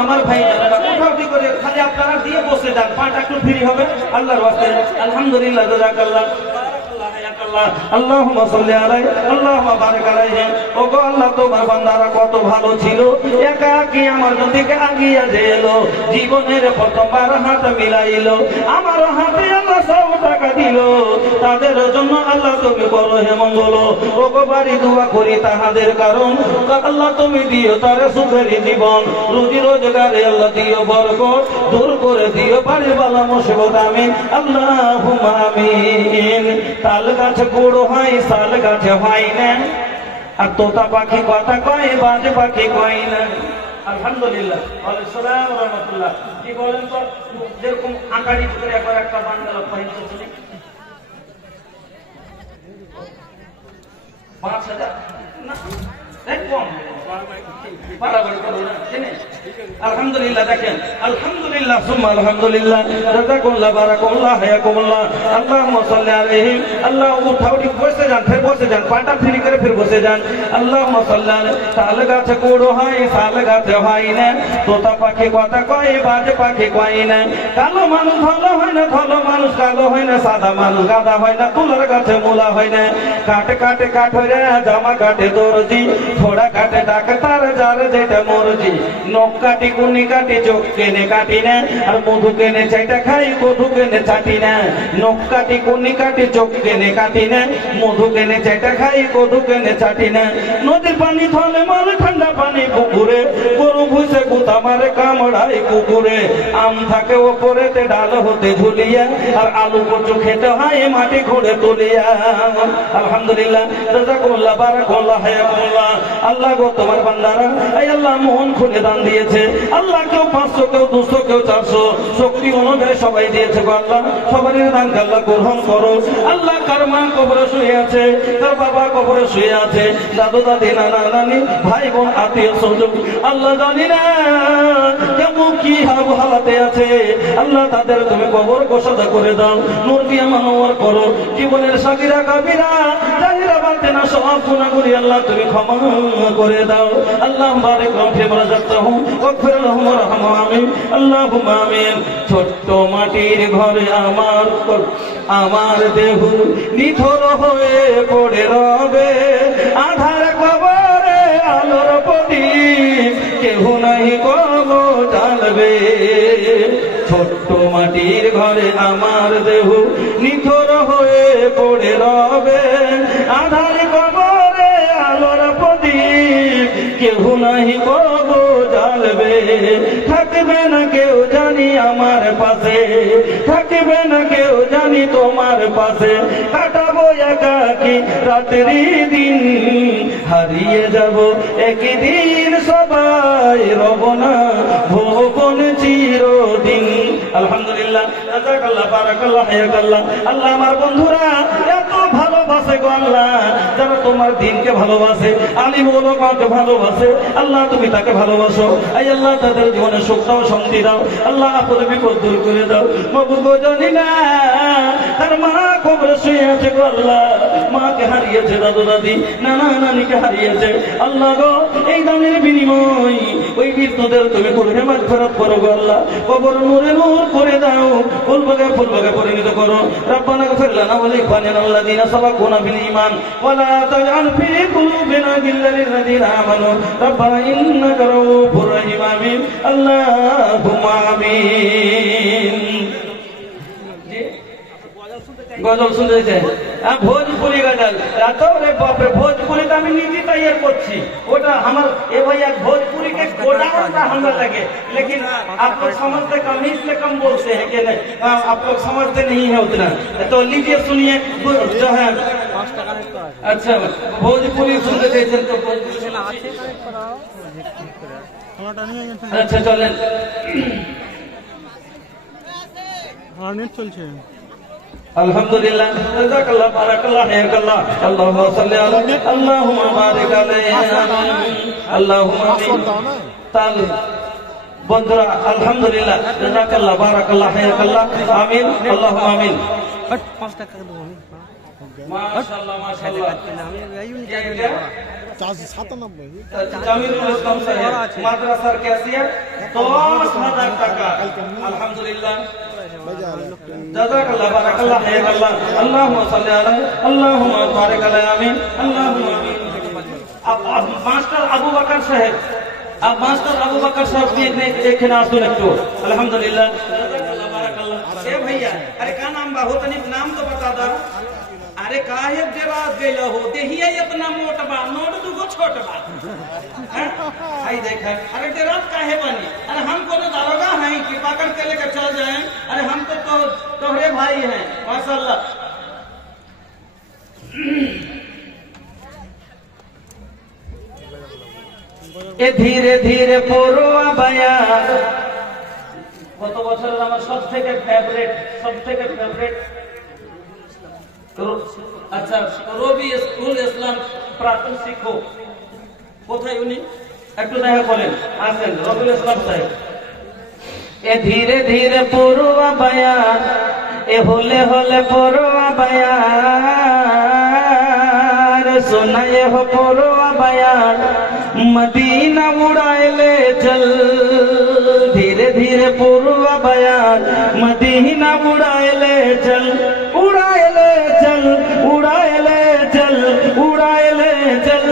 আমার ভাই উঠাউটি করে খালি আপনারা দিয়ে বসে যান, পাটা একটু ফ্রি হবে আল্লাহর ওয়াস্তে। আলহামদুলিল্লাহ, জাযাকাল্লাহ, আল্লাহুম্মা সাল্লি আলাইহি আল্লাহুম্মা বারিক আলাইহি। ওগো আল্লাহ, তোমার বান্দারা কত ভালো ছিল, একাকী আমার দিকে আগিয়া এলো, জীবনের প্রথমবার হাত মিলাইলো, আমার হাতে আল্লাহ 100 টাকা দিল, তাদের জন্য আল্লাহ তুমি বলো হে মঙ্গল। ওগো বাড়ি দোয়া করি তাহাদের কারণ, আল্লাহ তুমি দিও তারে সুখের জীবন, রুজি রোজগারে আল্লাহ দিও বরকত, দূর করে দিও বাড়ি বালা মুসিবত, আমিন আল্লাহুম্মা আমিন। তাল গাছ গুড় হয়, শাল গাছে হয় না, আর তোতা পাখি কথা কয়, বাজ পাখি কয় না। আলহামদুলিল্লাহ, আসসালামু রাহমাতুল্লাহ। কি বলেন তো, যেরকম আকারি করে একবার একটা বাংলা পাইতে শুনি 5000 না কম আলহামদুলিল্লাহ। দেখেন আলহামদুলিল্লাহ, সুম্মা আলহামদুলিল্লাহ, জাযাকুল্লাহ, বারাকাল্লাহ, হায়াকুমুল্লাহ, আল্লাহুম্মা সাল্লি আলাইহি। আল্লাহ উঠাউটি বসে যান, ফের বসে যান, পাটা ফ্রি করে ফের বসে যান। আল্লাহুম্মা সাল্লি আলাইহি। তাল গাছে গুড় হয়, শাল গাছে হয় না, তোতা পাখি কথা কয়, বাজ পাখি কয় না, কালো মানুষ ভালো হয় না, ভালো মানুষ কালো হয় না, সাদা মানুষ গাদা হয় না, তুলার গাছে মূলা হয় না, কাটে কাটে কাঠরে জামা কাটে দর্জি, ঘোড়া কাটে ডাক্তার, যার যেটা মর্জি, নখ কাটি কুনি কাটি চোখ কেনে কাটি না, আর মধু কেনে চাইটা খাই, মধু কেনে চাটি না, নখ কাটি কুনি কাটি চোখ কেনে কাটি না, মধু কেনে চাইটা খাই, মধু কেনে চাটি না, নদীর পানি থলে মাল, ঠান্ডা পানি পুকুরে, গরু ভুষে গুতা মারে কামড়াই কুকুরে, আম থাকে ওপরেতে ডাল হতে ঝুলিয়া, আর আলু কচু খেতে হয় মাটি খুঁড়ে তুলিয়া। আলহামদুলিল্লাহ, জাযাকুল্লাহ, বারাকাল্লাহ, হায়াকুমুল্লাহ। আল্লাহ গো, তোমার বান্দারা এই আল্লাহ মন খুলে দান দিয়েছে, আল্লাহ কেউ 500, কেউ 200, কেউ 400, শক্তি অনুযায়ী সবাই দিয়েছে গো আল্লাহ, সবারই দানকে আল্লাহ গ্রহণ করো। আল্লাহ কার মা কবরে শুয়ে আছে, কার বাবা কবরে শুয়ে আছে, দাদু দাদি, নানা নানি, ভাই বোন, আত্মীয় স্বজন, আল্লাহ জানি না কেমন কি হালাতে আছে, আল্লাহ তাদের তুমি কবর গোসাদা করে দাও, নূর দিয়ে মানওয়ার করো, জীবনের সাগিরা কাবিরা জাহিরা বাতেনা সব গুনাহগুলি আল্লাহ তুমি ক্ষমা করে দাও। আল্লাহ বারিক লাহুম ফি মা রাযাকতাহুম ওয়াগফির লাহুম ওয়ারহামহুম, আমিন আল্লাহুম্মা আমিন। ছোট্ট মাটির ঘরে আমার দেহ নিথর হয়ে পড়ে রবে, আধার কবরে আলোর প্রদীপ কেহ নাই কব জ্বালবে, ছোট্ট মাটির ঘরে আমার দেহ নিথর হয়ে পড়ে রবে, আধার কবরে আলোর প্রদীপ কেহ নাহি কব জ্বালবে, থাকবে না কেউ জানি আমার পাশে, থাকবে না কেউ জানি তোমার পাশে, কাটাবো একাকী রাত্রি দিন, হারিয়ে যাব একদিন সবাই, রব না ভুবন চিরদিন। আলহামদুলিল্লাহ, জাযাকাল্লাহ, বারাকাল্লাহ, হায়াকাল্লাহ। আল্লাহ আমার বন্ধুরা এত ভালোবাসে গো আল্লাহ, যারা তোমার দিনকে ভালোবাসে, আলিম ওলামাকে ভালোবাসে, আল্লাহ তুমি তাকে ভালোবাসো। এই আল্লাহ তাদের জীবনে সুখ দাও, শান্তি দাও, আল্লাহ আপদ বিপদ দূর করে দাও। মাবুদ জানি না তার মা কবরে শুয়ে আছে গো আল্লাহ, মাকে হারিয়েছে, দাদু দাদি, নানা নানিকে হারিয়েছে, আল্লাহ গো এই দানের বিনিময় ওই মৃত্যুদের তুমি করবে মাগফিরাত করো গো আল্লাহ, কবর নূরে নূর করে দাও, ফুলবাগে ফুলবাগে পরিণত করো। রব্বানা গফির লানা ওয়া লিইখওয়ানিনা আল্লাযীনা সাবাকুনা বিল ঈমান ওয়া লা তাজআল ফী কুলুবিনা গিল্লাল লিল্লাযীনা আমানু রব্বানা ইন্নাকা রাউফুর রাহিম, আমিন আল্লাহুম্মা আমিন। গজল শুনতেছে, ভোজপুরি গজল, রে বাপরে, ভোজপুরি তো আমি নিজে তৈরি করছি, ওটা আমার ए भैया भोजपुरी के कोटा होता हमरा लगे, लेकिन आप लोग समझते कम ही इसलिए कम बोलते हैं कि नहीं, आप लोग समझते नहीं है उतना, तो लीजिए सुनिए जो है। अच्छा, भोजपुरी सुनते थे तो अच्छा चलें, চলছে। আলহামদুলিল্লাহ, জাযাকাল্লাহ, বারাকাল্লাহ, হায়াকাল্লাহ, আল্লাহুম্মা সাল্লি আলাইহি আল্লাহুম্মা বারিক আলাইহি, আল্লাহুম্মা আমিন। তাহলে বন্ধুরা আলহামদুলিল্লাহ, জাযাকাল্লাহ, বারাকাল্লাহ, হায়াকাল্লাহ, আমিন আল্লাহুম্মা আমিন। 5 টাকা দেবো আমি। माशाल्लाह माशाल्लाह জামিরুল ইসলাম সাহেব মাদ্রাসার ক্যাশিয়ার 10,000 টাকা আলহামদুলিল্লাহ জাযাকাল্লাহ বারাকাল্লাহ হায়াকাল্লাহ আল্লাহুম্মা সাল্লি আলা আল্লাহুম্মা বারিক আলা আমিন আল্লাহুম্মা আমিন মাস্টার আবু বকর সাহেব अब मास्टर अबू बकर साहब ने एक नाम सुन तो अल्हम्दुलिल्लाह जज़ाकल्लाह बारकल्लाह ए भैया अरे का नाम बा हो तनी नाम तो बता दा अरे काहे देराज गइलो हो देहिया इतना मोट बा नोट दुगो छोट बा आई देख अरे देराज काहे बनी अरे हम कोनो दारोगा हैं कि पकड़ के लेकर चल जाएं अरे हम तो तोहरे भाई हैं माशाल्लाह ए धीरे धीरे पुरवा बया কত বছরের আমার সবথেকে ফেভারিট আচ্ছা রবি স্কুল ইসলাম প্রাথমিক শিক্ষক কোথায় উনি একটু দেখা করেন আসেন রবিউল ইসলাম সাহেব এ ধীরে ধীরে পুরবা বয়া এ হলে হলে পুরবা বয়া सुनाए हो पुरवा बयान मदीना उड़ाए ले चल धीरे धीरे पुरवा बयान मदीना उड़ाए ले चल उड़ाए ले चल उड़ाए ले चल उड़ाए ले चल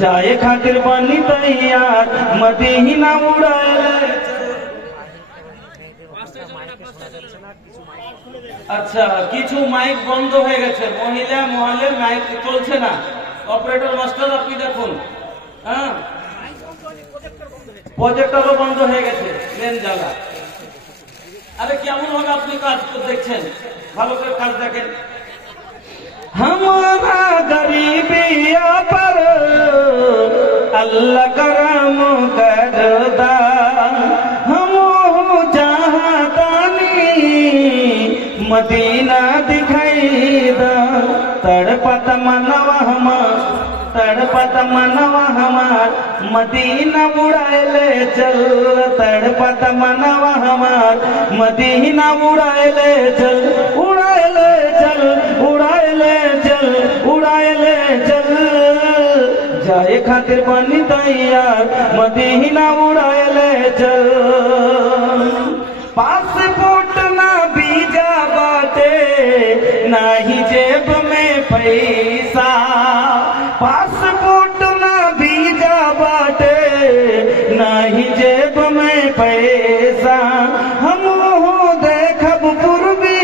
जाए खातिर बनी तैयार मदीना उड़ाए ले আচ্ছা কিছু মাইক বন্ধ হয়ে গেছে মহিলা মহলের মাইক চলছে না অপারেটর মাস্টার আপনি দেখুন হ্যাঁ প্রজেক্টরও বন্ধ হয়ে গেছে মেন জ্বালা আরে কেমন হবে আপনি কাজ দেখছেন ভালো করে কাজ দেখেন हमारा गरीबिया पर अल्लाह करम करदा हम चाहतानी मदीना दिखाई दा तड़पत मनवा हमार मदीना उड़ाए ले चल तड़पत मनवा हमार मदीना उड़ाए ले चल उड़ाए ले चल उड़ाए ले चल उड़ाए ले चल जाए खातिर बनी तैयार मदीना उड़ाए ले चल पासपोर्ट ना वीजा बाटे ना ही जेब में पैसा पासपोर्ट ना वीजा बाटे ना ही जेब में पैसा हम देखब पूर्वी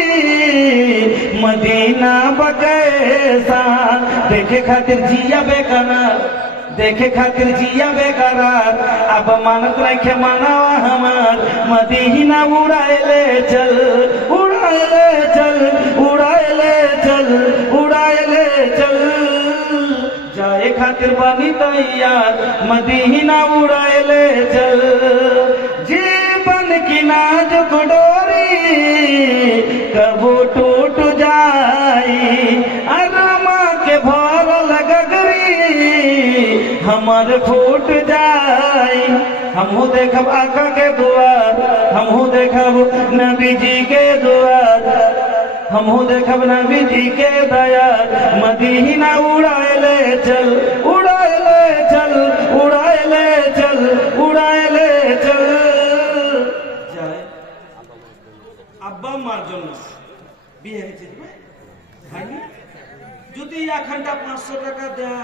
मदीना बकैसा देखे खातिर जिया बेकरार देखे खातिर जिया बेकरार अब मानत रखे मनावा हमार मदीना उड़ाए ले चल उड़ाए ले चल उड़ाए ले चल उड़ाए ले चल जाए खातिर बनी तैयार मदीना उड़ाए ले चल जीवन की नाजुक डोरी कबो टूट जाई अरमा के भरल गगरी हमार फूट जाई हमहू देखब आका के दुआर हमहू देखब नबी जी के दुआर हमहू देखब नबी जी के दया मदीना उड़ाए ले चल उड़ाए ले चल उड़ाए ले चल उड़ाए ले चल जाए আব্বা মার জন্য বিয়ে হয়েছে ভাই যদি 1 ঘন্টা 500 টাকা দেয়া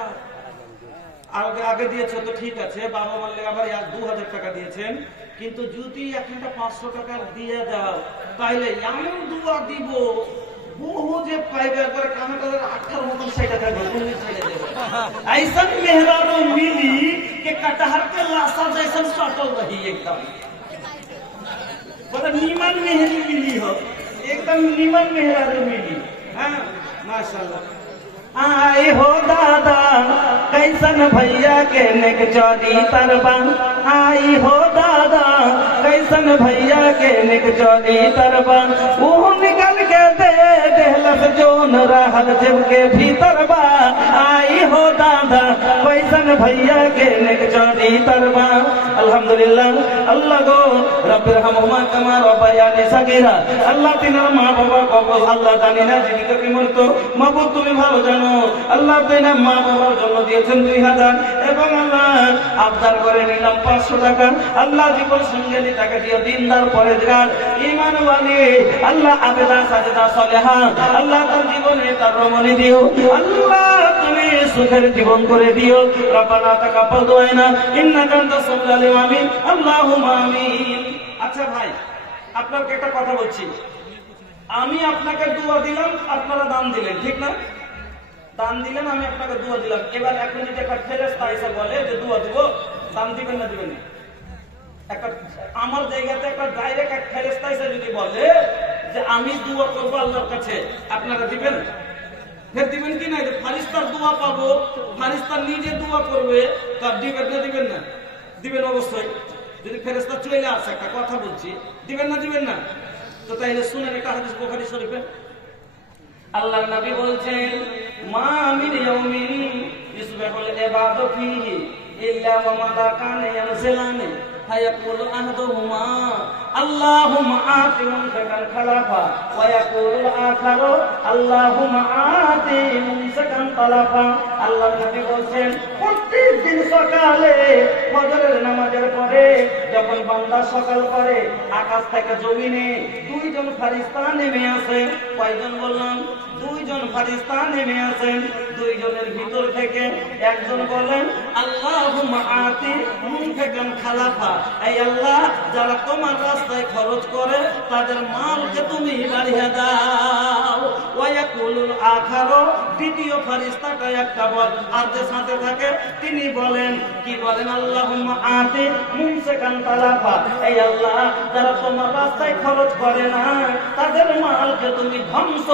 আগে দিয়েছে তো ঠিক আছে বাবা বললে আবার 2000 টাকা দিয়েছেন কিন্তু যদি 1 ঘন্টা 500 টাকা দিয়ে দাও তাইলে এমন দোয়া দিব বহু যে পাইবে একবার কানে কানে 18 মতন সেটা থাকবে 19 ছেড়ে দেব ऐसा मेहरानो मिली कि कटहर के लाशा जैसन सटल रही एकदम बड़ा नीमन मेहरी मिली हो एकदम नीमन मेहरानो मिली हां माशाल्लाह आई हो दादा कैसन भैया के नेक चौरी तरबा आई हो दादा कैसन भैया के नेक चौरी तरबा वो निकल के दे देहलस जोन रहल जेब के भीतर बा आई हो दादा कैसन भैया के नेक चोरी तरबा अल्हम्दुलिल्लाह अल्लाह गो रब्बिर हमहुमा कमा रब्बायानी सगीरा अल्लाह तिनाর মা বাবা কবর আল্লাহ জানি না জীবিত কি মৃত মাবুদ তুমি ভালো জানো আল্লাহ তিনার মা বাবার জন্য দিয়েছেন 2000 এবং আল্লাহ আবদার করে নিলাম 500 টাকা আল্লাহ জীবন সঙ্গে টাকা দিও দিনদার পরেজগার ঈমানওয়ালি আল্লাহ আবেদা সাজদা সালেহা আল্লাহ তার জীবনে তার রমণী দিও আল্লাহ তুমি সুখের জীবন করে দিও রব্বানা তাকাব্বাল দুআনা ইন্নাকা আনতাস সামিউল আলিম আমিন আল্লাহুম্মা আমিন আচ্ছা ভাই আপনাকে একটা কথা বলছি আমি আপনাকে দোয়া দিলাম আপনারা দান দিলেন ঠিক না দান দিলেন আমি আপনাকে দোয়া দিলাম এবার এখন যদি একটা ফেরেশতা এসে বলে যে দোয়া দিব দান দিবেন না দিবেন না একটা আমার জায়গাতে একটা ডাইরেক্ট এক ফেরেশতা এসে যদি বলে যে আমি দোয়া করব আল্লাহর কাছে আপনারা দিবেন ফের দিবেন কি না ফেরেশতার দোয়া পাবো ফেরেশতা নিজে দোয়া করবে তার দিবেন না দিবেন না দিবেন অবশ্যই যদি ফেরেশতা চলে আসে একটা কথা বলছি দিবেন না তো তাইলে শুনেন একটা হাদিস বুখারী শরীফে আল্লাহর নবী বলছেন মা মিন ইয়াউমিন ইসবাহুল ইবাদু ফীহি ইল্লা ওয়া মালাকানি ইয়ানজিলানি فيقول أحدهما اللهم آت ممسكا خلفا ويقول الآخر اللهم آت ممسكا طلفا আল্লাহ নবী বলেন প্রতিদিন সকালে ফজরের নামাজের পরে যখন বান্দা সকাল করে আকাশ থেকে জমিনে দুইজন ফেরেশতা নেমে আসে কয়জন বললাম দুইজন ফেরেশতা নেমে আসেন দুইজনের ভিতর থেকে একজন বলেন আল্লাহুম্মা আতি মুনফিকান খালাফা এই আল্লাহ যারা তোমার রাস্তায় খরচ করে তাদের মালকে তুমি বাড়িয়ে দাও ওয়ায়াকুলুল আখারু দ্বিতীয় ফেরেশতাটা একটা বল আর যে সাথে থাকে তিনি বলেন কি বলেন আল্লাহুম্মা আতি মুনফিকান তালাফা এই আল্লাহ যারা তোমার রাস্তায় খরচ করে না তাদের মালকে তুমি ধ্বংস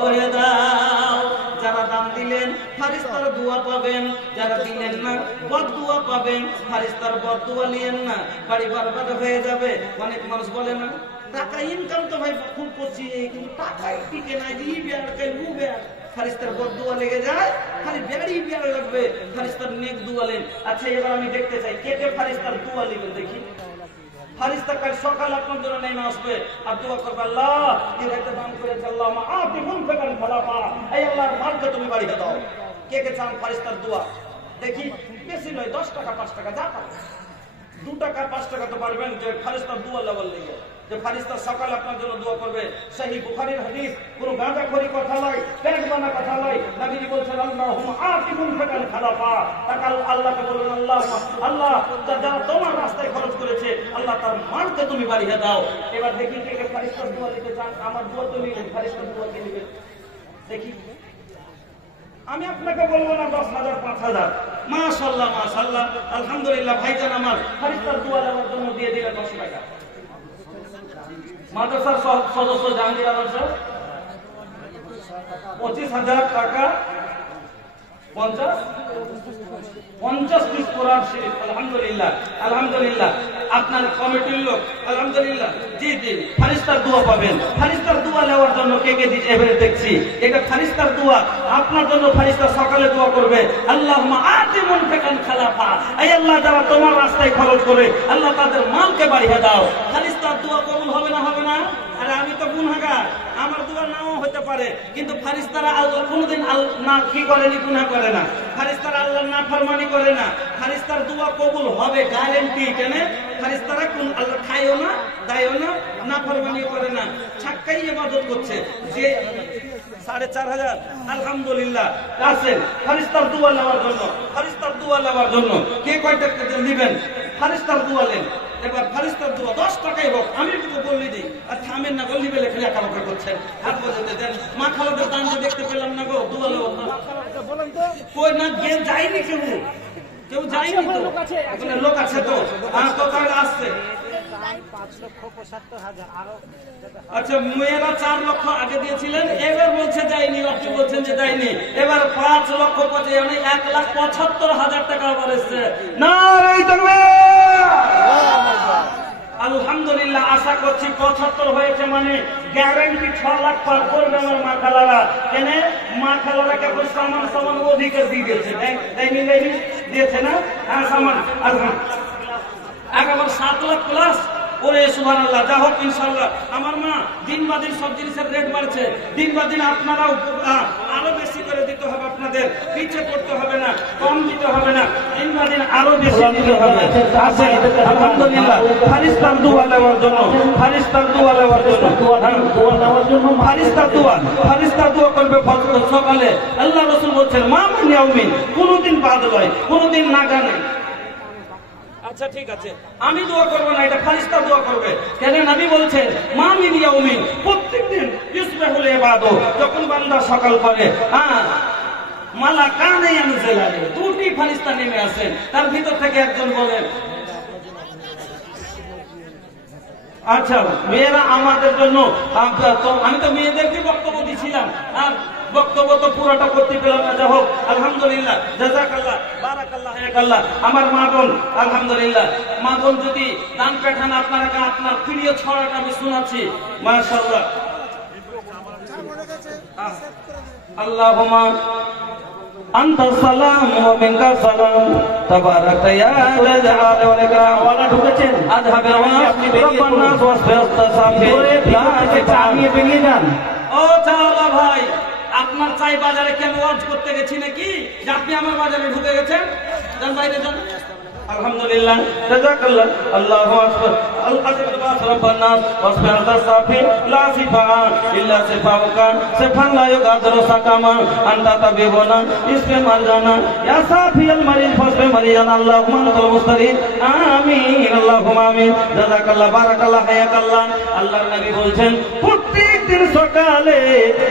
করে দাও যারা দান দিলেন ফেরেশতার দোয়া পাবেন যারা দিলেন না বদদুয়া পাবেন ফেরেশতার বদদুয়া নিয়েন না বাড়ি বরবাদ হয়ে যাবে অনেক মানুষ বলে না টাকা ইনকাম তো ভাই খুব করছি কিন্তু টাকাই টিকে না জি বিয়ার কাইলু বিয়ার ফেরেশতার বদদুয়া লেগে যায় খালি বিয়ার লাগবে ফেরেশতার নেক দোয়া নেন আচ্ছা এবার আমি দেখতে চাই কে কে ফেরেশতার দোয়া নেবেন দেখি ফেরেশতা কাল সকাল আপনার জন্য নেমে আসবে আর দোয়া করবে আল্লাহ এই রাতে দান করেছে আল্লাহুম্মা আতি মুনফিকান খালাফা এই আল্লাহর মালকে তুমি বাড়িয়ে দাও কে কে চান ফেরেশতার দোয়া দেখি বেশি নয় 10 টাকা 5 টাকা যা পারেন 2 টাকা 5 টাকা তো পারবেন যে ফেরেশতার দোয়া লেভেল লেগে যে ফেরেশতা সকাল আপনার জন্য দোয়া করবে সহিহ বুখারীর হাদিস কোন গাঁজাখড়ি কথা নয় পেট বানা কথা নয় নবীজি বলেছেন আল্লাহুম্মা আতি মুনফিকান খালাফা তাকাল আল্লাহকে বলুন আল্লাহ যারা তোমার রাস্তায় খরচ করেছে আল্লাহ তার মালকে তুমি বাড়িয়ে দাও এবার দেখি কে কে ফেরেশতার দোয়া নিতে চান আমার দোয়া তো নিলেন ফেরেশতার দোয়া কে নেবেন দেখি আমি আপনাকে বলবো না 10,000 5,000 মাশাআল্লাহ আলহামদুলিল্লাহ ভাইজান আমার ফেরেশতার দোয়া নেওয়ার জন্য দিয়ে দিলেন 500 টাকা মাদ্রাসার সদস্য জাহাঙ্গীর আলম স্যার 25,000 টাকা 50 পিস কোরআন শরীফ আলহামদুলিল্লাহ আপনার কমিটির লোক আলহামদুলিল্লাহ জি ফেরেশতার দোয়া পাবেন ফেরেশতার দোয়া নেওয়ার জন্য কে কে দিচ্ছে এবারে দেখছি এটা ফেরেশতার দোয়া আপনার জন্য ফেরেশতা সকালে দোয়া করবে আল্লাহুম্মা আতি মুনফিকান খালাফা এই আল্লাহ যারা তোমার রাস্তায় খরচ করে আল্লাহ তাদের মালকে বাড়িয়ে দাও ফেরেশতার দোয়া কবুল হবে না আরে আমি তো গুনাহগার আমার দোয়া নাও হতে পারে কিন্তু ফেরেশতারা আল্লাহ কোনদিন না কি করেনি গুনাহ করে না ফেরেশতারা আল্লাহর নাফরমানি করে না ফেরেশতার দোয়া কবুল হবে গ্যারান্টি কেন ফেরেশতারা কোন আল্লাহ খায়ও না দায়ও না নাফরমানি করে না ছাক্কাই ইবাদত করছে যে 4,500 আলহামদুলিল্লাহ আছেন ফেরেশতার দোয়া নেওয়ার জন্য কে কয়টা নেবেন ফেরেশতার দোয়া নেন এবার ফেরেশতার দোয়া 10 টাকাই হোক আমি তো বললি দিই আর থামেন না গল্লি বেলে খেলে একা করছেন হাত বজাতে দেন মা খালাদের দান দেখতে পেলাম না গো দোয়া লো বলেন তো কই না গেম যায়নি কেউ যায়নি তো এখানে লোক আছে তো আর তো কাজ আসছে 5,75,000 আচ্ছা মেয়েরা 4 লক্ষ আগে দিয়েছিলেন এবার বলছে যায়নি আপনি বলছেন যে যায়নি এবার 5 লক্ষ 50 মানে 1,75,000 টাকা আবার এসেছে নারে তাকবীর আলহামদুলিল্লাহ আশা করছি 75 হয়েছে মানে গ্যারান্টি 6 লাখ পার করবে আমার মা খালারা। কেন মা খালারা কেবল সামান সামান অধিকার দিয়ে দিয়েছে, দিয়েছে না? হ্যাঁ সামান একেবারে 7 লাখ প্লাস। ওরে সুবহানাল্লাহ। যা হোক ইনশাআল্লাহ আমার মা দিন বা দিন সব জিনিসের রেট বাড়ছে, দিন বা দিন আপনারাও আরো বেশি করে দিতে হবে, আপনাদের পিছিয়ে পড়তে হবে না, কম দিতে হবে না, দিন বা দিন আরো বেশি দিতে হবে। আলহামদুলিল্লাহ ফারিস্তার দোয়া নেওয়ার জন্য, ফারিস্তার দোয়া নেওয়ার জন্য, দোয়া নেওয়ার জন্য ফারিস্তার দোয়া করবে ফজর সকালে। আল্লাহ রাসূল বলছেন মা মিন ইয়াউমিন, কোনদিন বাদ নয়, কোনদিন নাগা নেই। আচ্ছা ঠিক আছে, আমি দোয়া করবো না, এটা ফারিস্তা দোয়া করবে। কেন নবী বলছেন মা মিন ইয়াউমিন, প্রত্যেকদিন ইসবাহুল ইবাদত, যখন বান্দা সকাল করে মালাকানে ইয়ানজিলানি, দুটি ফারিস্তা নেমে আসেন। তার ভিতর থেকে একজন বলেন আচ্ছা মেয়েরা আমাদের জন্য, আমি তো মেয়েদেরকে বক্তব্য দিছিলাম আর বক্তব্য তো পুরোটা করতে পেলাম না। যা হোক আলহামদুলিল্লাহ, জাযাকাল্লাহ, বারাকাল্লাহ, হায়াকাল্লাহ। আমার মা বোন আলহামদুলিল্লাহ, মা বোন যদি দান পাঠান আপনারা আপনার প্রিয় ছড়াটা আমি শোনাচ্ছি মাশাআল্লাহ। আল্লাহুম্মা আনতা সালাম ওয়া মিনকা সালাম তাবারাকা ইয়া যাল জালালি ওয়াল ইকরাম। ওয়ালা ঢুকেছেন আযহাবে আপনি রব্বানা ওয়াসফাস্তা সাফি চালিয়ে বেরিয়ে যান। ও চাওলা ভাই, আপনার চাই বাজারে কি আমি ওয়াজ করতে গেছি নাকি যে আপনি আমার বাজারে ঢুকে গেছেন? যান বাইরে যান। আলহামদুলিল্লাহ, জাযাকাল্লাহ, আল্লাহু আকবার। আল-কাদির বাস রব্বানা ওয়াসফাস্তা সাফি লা সিফা ইল্লা সিফাউকা সিফান লা ইউগাদিরু সাকামা আনতা তাবিবুনা ইসমি মারজানা ইয়া সাফিয়াল মারিদ ফাসফি মারিয়ানা আল্লাহুম্মা আনতাল মুস্তারিদ আমিন আল্লাহুম্মা আমিন। জাযাকাল্লাহ, বারাকাল্লাহ, হায়াকাল্লাহ। আল্লাহর নবী বলেন প্রত্যেকদিন সকালে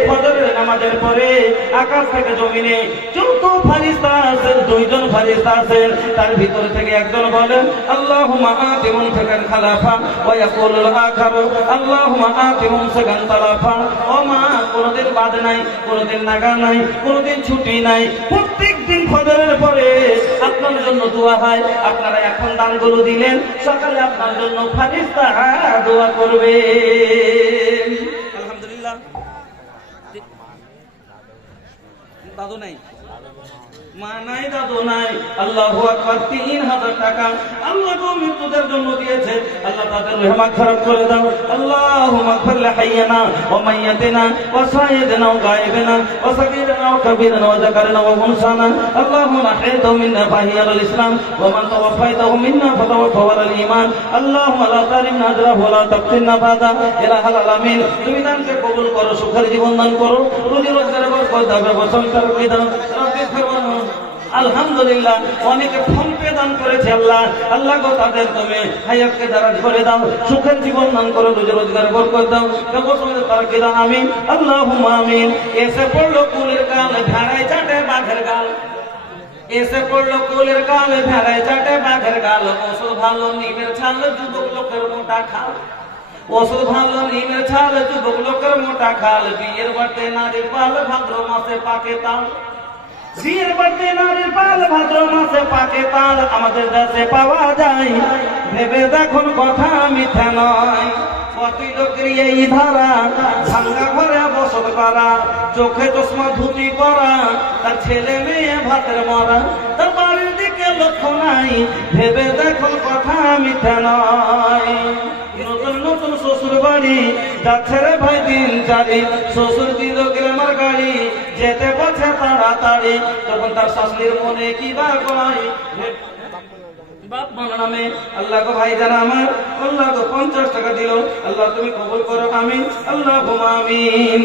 ফজরের নামাজের পরে আকাশ থেকে জমিনে যত ফারিস্তা আছেন, 2 জন ফারিস্তা আছেন, তার ভিতর থেকে একজন বলেন আল্লাহুম্মা আতি মুনফিকান খালাফা ওয়া ইয়াকুলুল আখারু আল্লাহুম্মা আতি মুমসিকান তালাফা। ও মা, কোনদিন বাদ নাই, কোনদিন নাগা নাই, কোনদিন ছুটি নাই। প্রত্যেকদিন ফজরের পরে আপনার জন্য দোয়া হয়। আপনারা এখন দানগুলো দিলেন, সকালে আপনার জন্য ফারিস্তা দোয়া করবে। আলহামদুলিল্লাহ। দাদু নাই, মা নাই, দাদু নাই। আল্লাহু আকবার। 3000 টাকা আল্লাহ গো মৃত্যুদের জন্য দিয়েছে। আল্লাহ তাদের রহমত মাগফিরাত করে দাও। আল্লাহুম্মা ইগফির লিহাইয়িনা ওয়া মাইয়িতিনা ওয়া শাহিদিনা ওয়া গায়িবিনা ওয়া সাগীরিনা ওয়া কাবীরিনা ওয়া যাকারিনা ওয়া উনসানা। আল্লাহুম্মা আহইতাহু মিন্না ফাহিয়াল ইসলাম ওয়া মান তাওয়াফাইতাহু মিন্না ফাতাওয়াফাহু আলাল ঈমান। আল্লাহুম্মা লা তারিমনা আজরাহু ওয়া লা তাফতিননা বাদা। ইলাহাল আলামিন, তুমি দানকে কবুল করো, সুখের জীবন দান করো, রুজি রোজগারে বরকত দাও, ব্যবসা করে দাও। রব্বির ফরমান। আলহামদুলিল্লাহ, অনেকে ফোন পে দান করেছে। আল্লাহ আল্লাহ গো তাদের তুমি হায়াতকে দারাজ করে দাও, সুখের জীবন দান করো, রুজি রোজগার বরকত দাও, ব্যবসা তারকে দাও। আমিন আল্লাহুম্মা আমিন। এসে পড়লো কুলের কাল, ভেড়ায় চাটে বাঘের গাল। এসে পড়লো কুলের কাল, ভেড়ায় চাটে বাঘের গাল। ওষুধ ভালো নিমের ছাল, যুবক লোকের মোটা খাল। ওষুধ ভালো নিমের ছাল, যুবক লোকের মোটা খাল। বিয়ের বাড়তে নারীর পাল, ভাদ্র মাসে পাকে তাল। বিয়ের বাড়তে নারীর পাল, ভাদ্র মাসে পাকে তাল। আমাদের দেশে পাওয়া যায়, ভেবে দেখুন কথা মিথ্যা নয়। কতই লোকের এই ধারা, ভাঙ্গা ঘরে বসত করা, চোখে চশমা ধুতি পরা, তার ছেলে মেয়ে ভাতের মরা, তার বাড়ির দিকে লক্ষ্য নাই, ভেবে দেখুন কথা মিথ্যা নয়। নতুন নতুন শ্বশুর বাড়ি যাচ্ছে রে ভাই দিন চারি, শ্বশুর দিল গ্রামের গাড়ি, যেতে বলছে তাড়াতাড়ি, তখন তার শাশুড়ির মনে কি বা কয় বাপ মার নামে। আল্লাহ গো ভাই জানা আমার, আল্লাহ গো 50 টাকা দিল, আল্লাহ তুমি কবুল করো, আমিন আল্লাহুম্মা আমিন।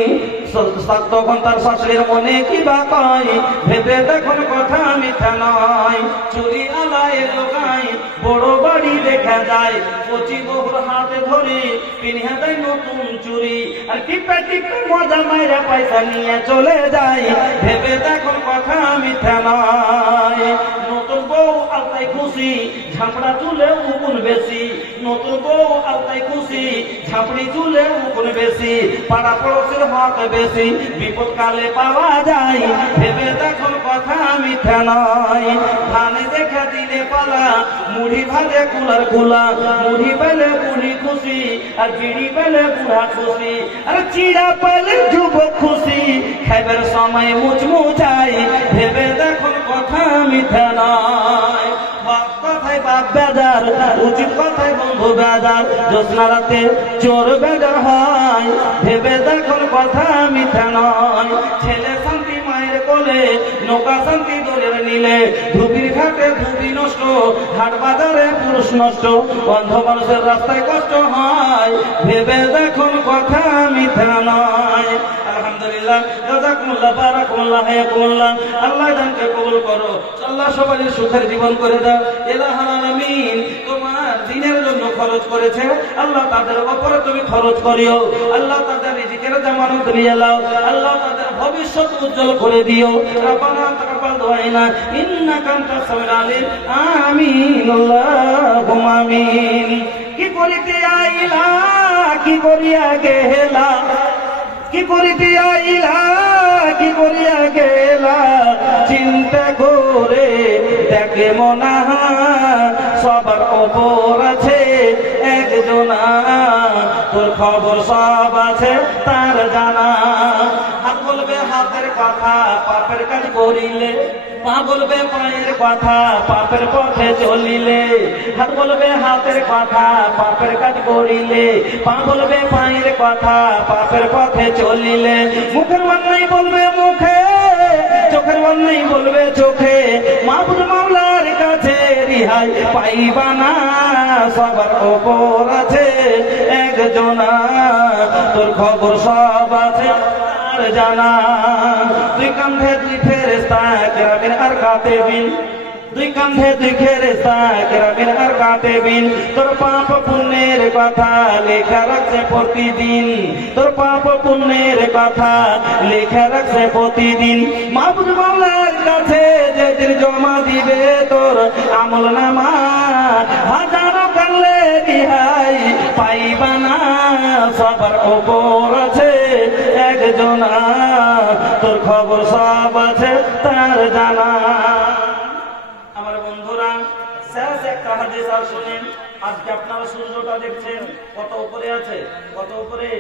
তখন তার শাশুড়ির মনে কি বা কয়, ভেবে দেখুন কথা মিথ্যা নয়। চুরি আলায় লোকাই বড় বাড়ি দেখা যায়, কচি বহুর হাতে ধরে পিনিয়ে দেয় নতুন চুরি, আর টিপে টিপে মজা মাইরা পয়সা নিয়ে চলে যায়, ভেবে দেখুন কথা মিথ্যা নয়। নতুন বউ আলতাই খুশি, ঝাপড়া চুলে উকুন বেশি। নতুন বউ আলতাই খুশি, ঝাপড়ি চুলে উকুন বেশি। পাড়া পড়োশের হক বেশি, বিপদকালে পাওয়া যায়। ভেবে দেখো কথা মিথ্যা নয়। ধান দেখে দিলে পালা, মুড়ি ভাজে কুলার কুলা। মুড়ি পেলে বুড়ি খুশি, আর বিড়ি পেলে বুড়া খুশি। আর চিড়া পেলে যুবক খুশি, খাইবার সময় মুচমুচাই। ভেবে দেখো কথা মিথ্যা নয়। হক কথায় বাপ বেজার, উচিত কথায় বন্ধু বেজার। জ্যোৎস্না রাতে চোর বেজার হয়। ভেবে দেখো কথা মিথ্যা নয়। ছেলে শান্তি মায়ের কোলে, নৌকা শান্তি দোলের নিলে। ধুবির ঘাটে ধুবি নষ্ট, হাট বাজারে পুরুষ নষ্ট। অন্ধ মানুষের রাস্তায় কষ্ট হয়। ভেবে দেখো কথা মিথ্যা নয়। আলহামদুলিল্লাহ, জাযাকুমুল্লাহ, বারাকাল্লাহ, হায়াকুমুল্লাহ। আল্লাহ দানকে কবুল করো। আল্লাহ সবারই সুখের জীবন করে দাও। ইলাহুল আলামিন তোমার দ্বীনের জন্য খরচ করেছে, আল্লাহ তাদের উপরে তুমি খরচ করিও। আল্লাহ তাদের রিজিকের জামানত নিয়ে নাও। আল্লাহ তাদের ভবিষ্যৎ উজ্জ্বল করে দিও। রব্বানা তাকাব্বাল দুআনা ইন্নাকা আনতাস সামিউল আলিম। আমিন, আল্লাহুম্মা আমিন। কি করিতে আইলা, কি করিয়া গেলা, কি করিতে আইলা, কি করিয়া গেলা। চিন্তা করে দেখে মনা, সবার ওপর আছে একজনা। তোর খবর সব আছে তার জানা। হাত বলবে হাতের কথা, পাপের কাজ করিলে। পা বলবে পায়ের কথা, পাপের পথে চলিলে। হাত বলবে হাতের কথা, পাপের কাজ করিলে। পা বলবে পায়ের কথা, পাপের পথে চলিলে। মুখের অন্যায় বলবে মুখে, চোখের অন্যায় বলবে চোখে। মাহবুব মাওলার কাছে রিহাই পাইবা না, সবার ওপর আছে একজনা। তোর খবর সব আছে তার জানা। দুই কাঁধে দুই ফেরেশতা কিরামিন আর কাতিবিন। দুই কাঁধে দুই ফেরেশতা কিরামিন আর কাতিবিন। তোর পাপ পুণ্যের কথা লেখা রাখছে প্রতিদিন। তোর পাপ পুণ্যের কথা লেখা রাখছে প্রতিদিন। মাহবুব মাওলার কাছে যেদিন জমা দিবে তোর আমল নামা, হাজারো কালে রিহাই পাইবা না, সবার ওপর আছে একজনা। তোর খবর সব আছে তার জানা। আমার বন্ধুরা, শেষ একটা হাদিস আর শুনেন। আজকে আপনারা সূর্যটা দেখছেন কত উপরে আছে, কত উপরে?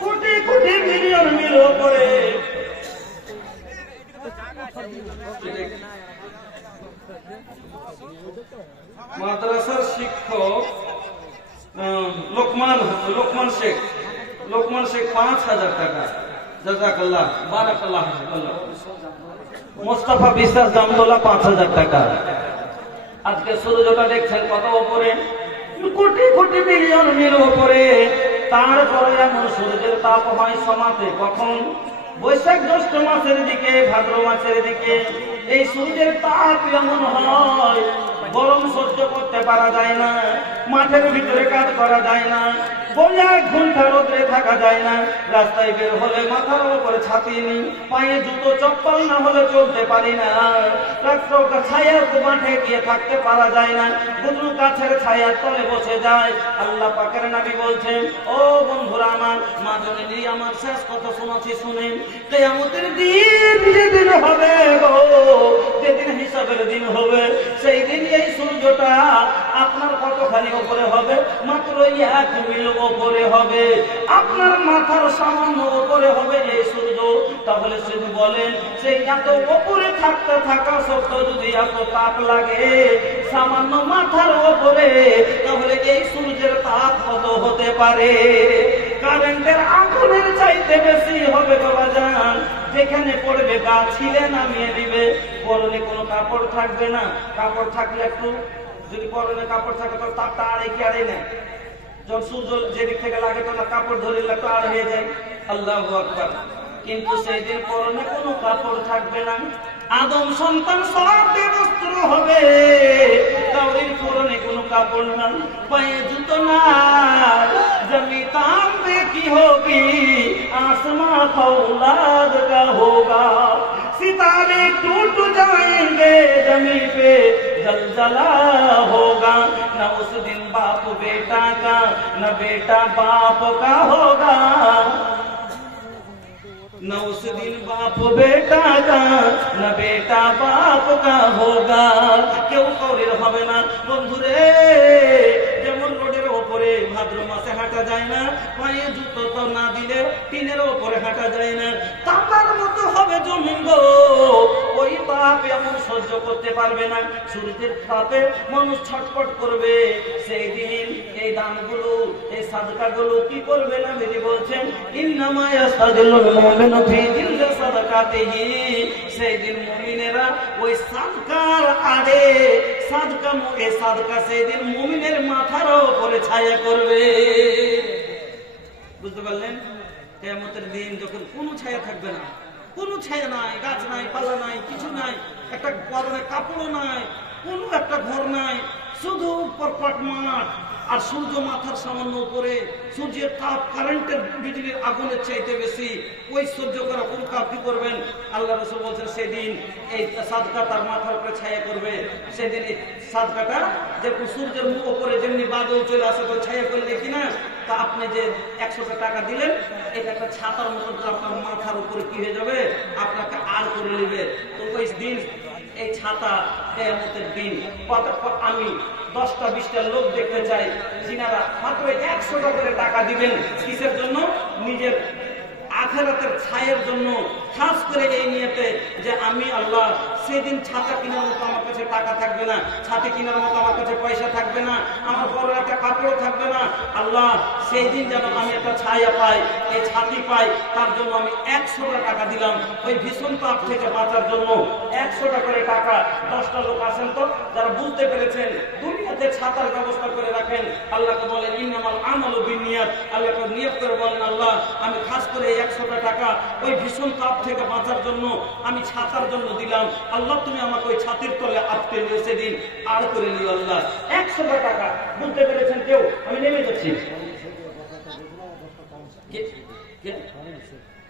কোটি কোটি মিলিয়ন মিল উপরে। মাদ্রাসার শিক্ষক লোকমান শেখ ৫,০০০ টাকা। জাযাকাল্লাহ, বারাকাল্লাহ। মোস্তফা বিশ্বাস জামতলা ৫,০০০ টাকা। আজকে সূর্যটা দেখছেন কত উপরে? কোটি কোটি মিলিয়ন মিল উপরে। তারপরে এমন সূর্যের তাপ হয় সমাতে কখন? বৈশাখ জ্যৈষ্ঠ মাসের দিকে, ভাদ্র মাসের দিকে। এই সূর্যের তাপ এমন হয়, গরম সহ্য করতে পারা যায় না। মাঠের ভিতরে কাজ করা যায় না। বলে ১ ঘন্টা রোদে থাকা যায় না। রাস্তায় বের হলে মাথার উপরে ছাতি নেই, পায়ে জুতো চপ্পল না হলে চলতে পারি না। ছায়ার মাঠে গিয়ে থাকতে পারা যায় না। বুঝলু গাছের ছায়ার তলে বসে যায়। আল্লাহ পাকের নবী বলছেন, ও বন্ধুরা আমার, মা জননী আমার শেষ কথা শোনাচ্ছি শুনেন। কিয়ামতের দিন যেদিন হবে গো, যেদিন হিসাবের দিন হবে, সেই দিন এই সূর্যটা আপনার কতখানি উপরে হবে? মাত্র ১ মিল উপরে হবে। আপনার মাথার সামান্য উপরে হবে এই সূর্য। তাহলে শুধু বলেন, সেই এত উপরে থাকা সত্ত্বেও যদি এত তাপ লাগে সামান্য মাথার উপরে, তাহলে এই সূর্যের তাপ কত হতে পারে? কারেন্টের আগুনের চাইতে বেশি হবে বাবাজান। যেখানে পড়বে গা ছিলে নামিয়ে দিবে। পরনে কোনো কাপড় থাকবে না। কাপড় থাকলে একটু, যদি পরনে কাপড় থাকে তো তাপটা আড়ে কি আড়ে নেয়। যখন সূর্য যেদিক থেকে লাগে তো না কাপড় ধরিলে তো আর হয়ে যায়। আল্লাহু আকবার। কিন্তু সেই দিন পরনে কোনো কাপড় থাকবে না। আদম সন্তান সব বস্ত্র হবে, কাউরির পরনে কোনো কাপড় না, পায়ে জুতো না। জমি তামবে কি होगी, आसमां फौलाद का होगा। सितारे टूट जाएंगे जमी पे, जलजला होगा, न उस दिन बाप बेटा का, न बेटा बाप का होगा, न उस दिन बाप बेटा का, न बेटा बाप का होगा। কেউ কাউরের হবে না বন্ধুরে। যেমন রোডের ওপরে ভাদ্র মাসে হাঁটা যায় না, পায়ে জুতো তো না দিলে টিনের ওপরে হাঁটা যায় না, তার মতো হবে জমিন গো। ওই তাপ এমন সহ্য করতে পারবে না, সূর্যের তাপে মানুষ ছটফট করবে। সেই দিন এই দানগুলো, এই সাদকাগুলো কি করবে না? নবী বলছেন ইন্নামা ইয়াস্তাজিলুল মুমিনু ফি জিল্লি সাদাকাতিহি। সেই দিন মুমিনেরা ওই সাদকার আড়ে সাদকা, এই সাদকা সেই দিন মুমিনের মাথার উপরে ছায়া করবে। বুঝতে পারলেন? কিয়ামতের দিন যখন কোনো ছায়া থাকবে না, কোনো ছায়া নাই, গাছ নাই, পালা নাই, কিছু নাই, একটা পরনে কাপড় নাই, কোনো একটা ঘর নাই, শুধু পরপট মাঠ আর সূর্য মাথার সামান্য উপরে। সূর্যের তাপ কারেন্টের বিজলির আগুনের চাইতে বেশি। ওই সহ্য করা কোন কাপ কি করবেন? আল্লাহ রাসূল বলছেন সেদিন এই সাদকা তার মাথার উপরে ছায়া করবে। সেদিন এই সাদকাটা যে সূর্যের মুখ উপরে যেমনি বাদল চলে আসে তো ছায়া করলে কিনা, তা আপনি যে 100 টাকা দিলেন, এটা একটা ছাতার মতো আপনার মাথার উপরে কি হয়ে যাবে, আপনাকে আর করে নেবে। তো ওই দিন এই ছাতা কিয়ামতের দিন আমি 10টা-20টা লোক দেখতে চাই যিনারা মাত্র 100 করে টাকা দিবেন। কিসের জন্য? নিজের আখিরাতের ছায়ের জন্য। খাস করে এই নিয়তে যে আমি আল্লাহ সেদিন ছাতা কেনার মতো আমার কাছে টাকা থাকবে না, ছাতি কেনার মতো আমার কাছে পয়সা থাকবে না, আমার বড় একটা কাপড় থাকবে না। আল্লাহ সেই দিন যেন আমি একটা ছায়া পাই, এই ছাতি পাই, তার জন্য আমি 100 টাকা দিলাম। ওই ভীষণ তাপ থেকে বাঁচার জন্য 100 করে টাকা। 10টা লোক আছেন তো যারা বুঝতে পেরেছেন দুনিয়াতে ছাতার ব্যবস্থা করে রাখেন। আল্লাহকে বলেন ইন্নামাল আমালু বিন্নিয়াত। আল্লাহকে নিয়ত করে বলেন আল্লাহ আমি খাস করে 100 টাকা ওই ভীষণ তাপ থেকে বাঁচার জন্য আমি ছাতার জন্য দিলাম। আল্লাহ তুমি আমাকে ওই ছাতির তলে আটকে নিয়ে সেদিন আর করে নিও আল্লাহ। 100 টাকা। বুঝতে পেরেছেন কেউ? আমি নেমে যাচ্ছি।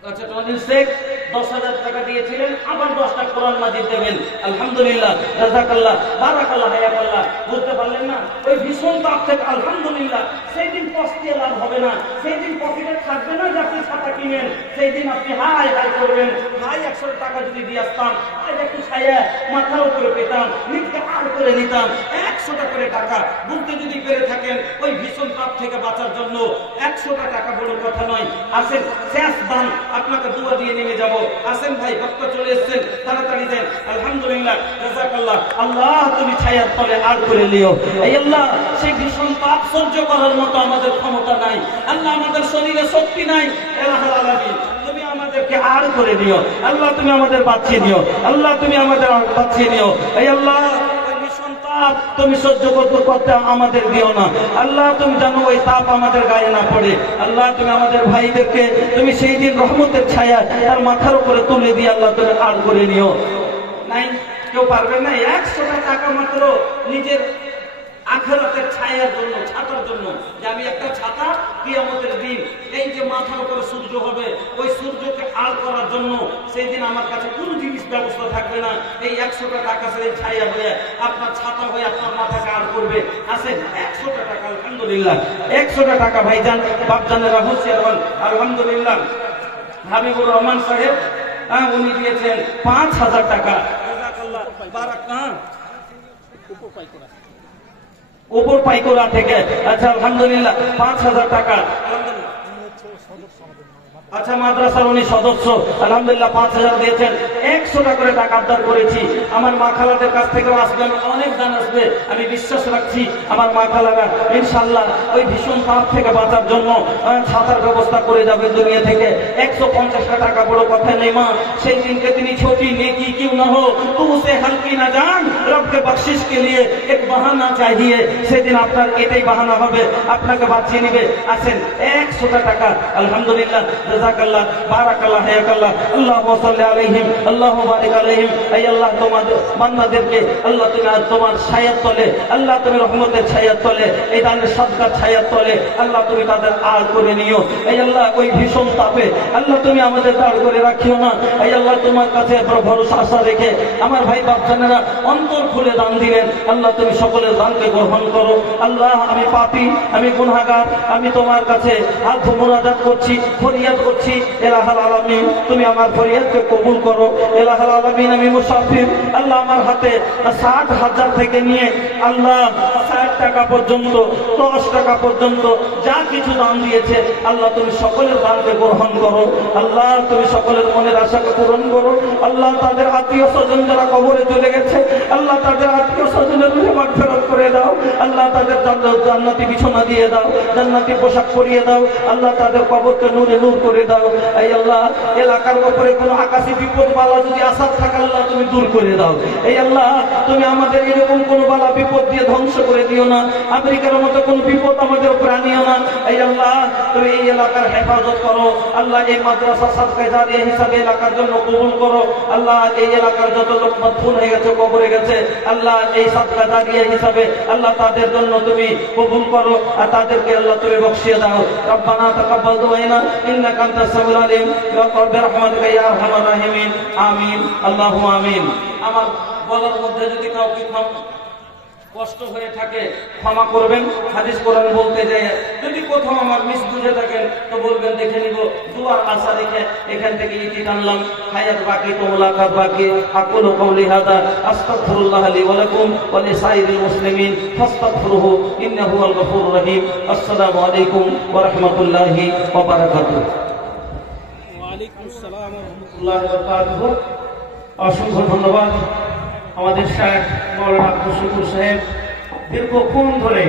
আচ্ছা, টনিল শেখ 10,000 টাকা দিয়েছিলেন, আবার 10টা কোরআন মাজিদ দেবেন। আলহামদুলিল্লাহ, জাযাকাল্লাহ, বারাকাল্লাহ, হায়াকাল্লাহ। বুঝতে পারলেন না? ওই ভীষণ তাপ থেকে আলহামদুলিল্লাহ সেই দিন পস্তিয়ে লাভ হবে না। সেই দিন পকেটে থাকবে না যে আপনি ছাতা কিনেন। সেই দিন আপনি হাই হাই করবেন, ভাই 100 টাকা যদি দিয়ে আসতাম, আজ একটু ছায়া মাথার উপরে পেতাম, নিজকে আর করে নিতাম। 100 করে টাকা। বুঝতে যদি পেরে থাকেন ওই ভীষণ তাপ থেকে বাঁচার জন্য 100 টাকা বড় কথা নয়। আসেন শেষ দান, আপনাকে দুয়া দিয়ে নেমে যাব। আসেন ভাই, বক্তা চলে এসেছেন, তাড়াতাড়ি দেন। আলহামদুলিল্লাহ, জাযাকাল্লাহ। আল্লাহ তুমি ছায়ার তলে আর করে নিও। এই আল্লাহ সেই ভীষণ তাপ সহ্য করার মতো আমাদের ক্ষমতা নাই। আল্লাহ আমাদের শরীরে শক্তি নাই। ইলাহুল আলামিন তুমি আমাদেরকে আর করে নিও। আল্লাহ তুমি আমাদের বাঁচিয়ে নিও। আল্লাহ তুমি আমাদের বাঁচিয়ে নিও। এই আল্লাহ তুমি সহ্য করতে আমাদের দিও না। আল্লাহ তুমি জানো ওই তাপ আমাদের গায়ে না পড়ে। আল্লাহ তুমি আমাদের ভাইদেরকে তুমি সেই দিন রহমতের ছায়া তার মাথার উপরে তুলে দিয়ে আল্লাহ তুমি আর করে নিও। নাই কেউ পারবেন না 100 টাকা মাত্র নিজের আখিরাতের ছায়ার জন্য, ছাতার জন্য। যে আমি একটা ছাতা কিয়ামতের দিন এই যে মাথার উপরে সূর্য হবে, ওই সূর্যকে আড় করার জন্য সেই দিন আমার কাছে কোনো জিনিস ব্যবস্থা থাকবে না। এই 100 টাকা সেই ছায়া হয়ে আপনার ছাতা হয়ে আপনার মাথাকে আড় করবে। আসেন 100 টাকা। আলহামদুলিল্লাহ 100 টাকা ভাইজান বাপজানেরা হুঁশিয়ার হন। আলহামদুলিল্লাহ হাবিবুর রহমান সাহেব উনি দিয়েছেন 5,000 টাকা। জাযাকাল্লাহ বারাকাল্লাহ। উপর পাইকোরা থেকে। আচ্ছা আলহামদুলিল্লাহ 5,000 টাকা। আচ্ছা মাদ্রাসার উনি সদস্য, আলহামদুলিল্লাহ 5,000 দিয়েছেন। 100 টাকা করে টাকা আবদার করেছি। আমার মা খালাদের কাছ থেকেও আসবে, অনেক দান আসবে, আমি বিশ্বাস রাখছি। আমার মা খালারা ইনশাআল্লাহ ওই ভীষণ তাপ থেকে বাঁচার জন্য ছাতার ব্যবস্থা করে যাবে দুনিয়া থেকে। 150 টাকা বড় কথা নেই মা। সেই দিনকে তিনি ছোটি নেকি क्यों ना हो तो उसे हल्की ना जान, रब के बख्शिश के लिए एक बहाना चाहिए। সেদিন আপনার এটাই বাহানা হবে, আপনাকে বাঁচিয়ে নিবে। আসেন 100 টাকা। আলহামদুলিল্লাহ জাযাকাল্লাহ বারাকাল্লাহ হায়াকাল্লাহ আল্লাহুম্মা সাল্লি আলাইহিম আল্লাহুম্মা বারিক আলাইহিম। এই আল্লাহ তোমাদের বান্দাদেরকে আল্লাহ তুমি আজ তোমার ছায়ার তলে, আল্লাহ তুমি রহমতের ছায়ার তলে, এই দানের সদকার ছায়ার তলে আল্লাহ তুমি তাদের আড় করে নিও। এই আল্লাহ ওই ভীষণ তাপে আল্লাহ তুমি আমাদের দাঁড় করে রাখিও না। এই আল্লাহ তোমার কাছে ভরসা আশা রেখে আমার ভাই বাপজানেরা অন্তর খুলে দান দিলেন, আল্লাহ তুমি সকলের দানকে গ্রহণ করো। আল্লাহ আমি পাপী, আমি গুনাহগার, আমি তোমার কাছে হাত মুনাজাত করছি, ফরিয়াদ করছি। ইলাহুল আলামিন তুমি আমার ফরিয়াদকে কবুল করো। ইলাহুল আলামিন আমি মুসাফির, আল্লাহ আমার হাতে 60,000 থেকে নিয়ে আল্লাহ 60 টাকা পর্যন্ত 10 টাকা পর্যন্ত যা কিছু দান দিয়েছে আল্লাহ তুমি সকলের দানকে গ্রহণ করো। আল্লাহ তুমি সকলের মনের আশাকে পূরণ করো। আল্লাহ তাদের আত্মীয় স্বজন যারা কবরে চলে গেছে আল্লাহ তাদের আত্মীয় স্বজনের মাগফিরাত করে দাও। আল্লাহ তাদের জান্নাতি বিছানা দিয়ে দাও, জান্নাতি পোশাক পরিয়ে দাও। আল্লাহ তাদের কবরকে নূরে নূর করে দাও। এই আল্লাহ এলাকার উপরে কোনো আকাশী বিপদ বালা যদি আসার থাকে আল্লাহ তুমি দূর করে দাও। এই আল্লাহ তুমি আমাদের এরকম কোনো বালা বিপদ দিয়ে ধ্বংস করে দিও না, আমেরিকার মতো কোনো বিপদ আমাদের উপরে আনিও না। এই আল্লাহ তুমি এই এলাকার হেফাজত করো। আল্লাহ এই মাদ্রাসা সাদকায়ে জারিয়া হিসাবে এলাকার জন্য কবুল করো। আল্লাহ এই এলাকার যত লোক মাদফুন হয়ে গেছে, কবরে গেছে, আল্লাহ এই সাদকা জারিয়া হিসাবে আল্লাহ তাদের জন্য তুমি কবুল করো আর তাদেরকে আল্লাহ তুমি বখশিয়ে দাও। রব্বানা তাকাব্বাল দুআনা ইন্নাকা আনতাস সামিউল আলিম বিরহমাতিকা ইয়া আরহামার রাহিমিন। আমিন আল্লাহুম্মা আমিন। আমার বলার মধ্যে যদি কাউকে কষ্ট হয়ে থাকে ক্ষমা করবেন। হাদিস কোরআন বলতে যে যদি কোথাও আমার মিস বুঝে থাকেন তো বলবেন, দেখে নিব। দুয়ার আশা রেখে এখান থেকে ইতি টানলাম। হায়াত বাকি তো মুলাকাত বাকি। আকুলু কওলি হাযা আস্তাগফিরুল্লাহ লি ওয়া লাকুম ওয়া লিসাইরিল মুসলিমিন ফাস্তাগফিরুহু ইন্নাহু হুয়াল গফুরুর রহিম। আসসালামু আলাইকুম ওয়া রাহমাতুল্লাহি ওয়া বারাকাতুহু। ওয়া আলাইকুম আসসালাম ওয়া রাহমাতুল্লাহি ওয়া বারাকাতুহু। অসংখ্য ধন্যবাদ আমাদের শায়েখ মাওলানা আব্দুল শুকুর সাহেব দীর্ঘক্ষণ ধরে